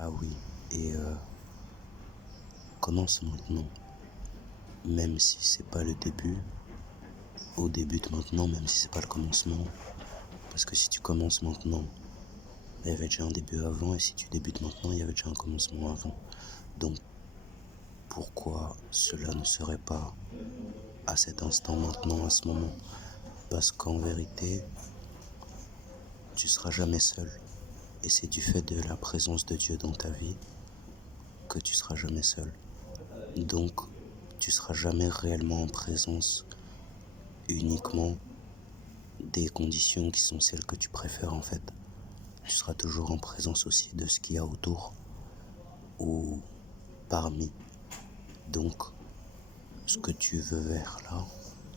Ah oui, et commence maintenant, même si c'est pas le début, ou débute maintenant, même si c'est pas le commencement, parce que si tu commences maintenant, il y avait déjà un début avant, et si tu débutes maintenant, il y avait déjà un commencement avant. Donc, pourquoi cela ne serait pas à cet instant maintenant, à ce moment? Parce qu'en vérité, tu seras jamais seul, et c'est du fait de la présence de Dieu dans ta vie que tu seras jamais seul. Donc, tu seras jamais réellement en présence uniquement des conditions qui sont celles que tu préfères en fait. Tu seras toujours en présence aussi de ce qu'il y a autour ou parmi. Donc, ce que tu veux vers là,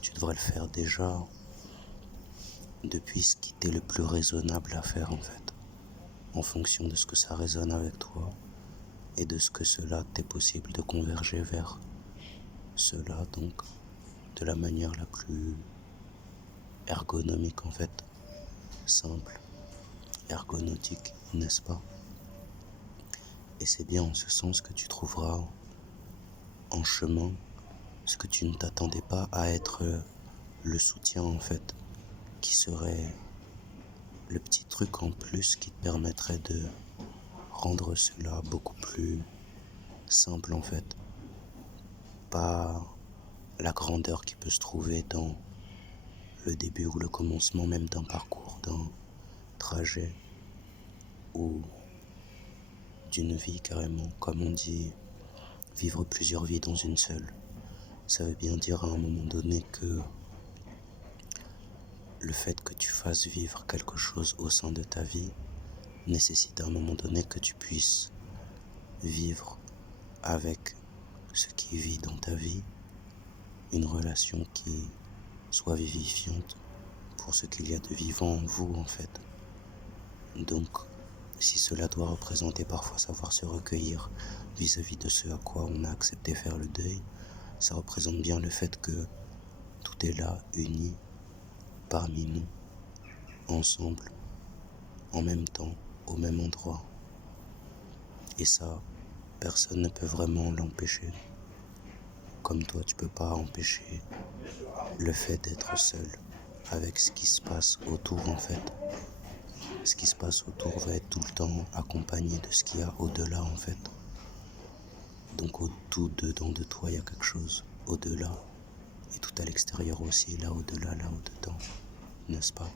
tu devrais le faire déjà depuis ce qui t'est le plus raisonnable à faire en fait, en fonction de ce que ça résonne avec toi et de ce que cela t'est possible de converger vers cela, donc de la manière la plus ergonomique en fait, simple, ergonautique, n'est-ce pas? Et c'est bien en ce sens que tu trouveras en chemin ce que tu ne t'attendais pas à être le soutien en fait, qui serait le petit truc en plus qui te permettrait de rendre cela beaucoup plus simple en fait. Pas la grandeur qui peut se trouver dans le début ou le commencement même d'un parcours, d'un trajet ou d'une vie carrément, comme on dit, vivre plusieurs vies dans une seule. Ça veut bien dire à un moment donné que le fait que tu fasses vivre quelque chose au sein de ta vie nécessite à un moment donné que tu puisses vivre avec ce qui vit dans ta vie, une relation qui soit vivifiante pour ce qu'il y a de vivant en vous en fait. Donc, si cela doit représenter parfois savoir se recueillir vis-à-vis de ce à quoi on a accepté faire le deuil, ça représente bien le fait que tout est là, uni, parmi nous, ensemble, en même temps, au même endroit. Et ça, personne ne peut vraiment l'empêcher. Comme toi, tu peux pas empêcher le fait d'être seul avec ce qui se passe autour en fait. Ce qui se passe autour va être tout le temps accompagné de ce qu'il y a au-delà en fait. Donc au tout dedans de toi, il y a quelque chose au-delà. Et tout à l'extérieur aussi, là au-delà, là au-dedans. N'est-ce pas?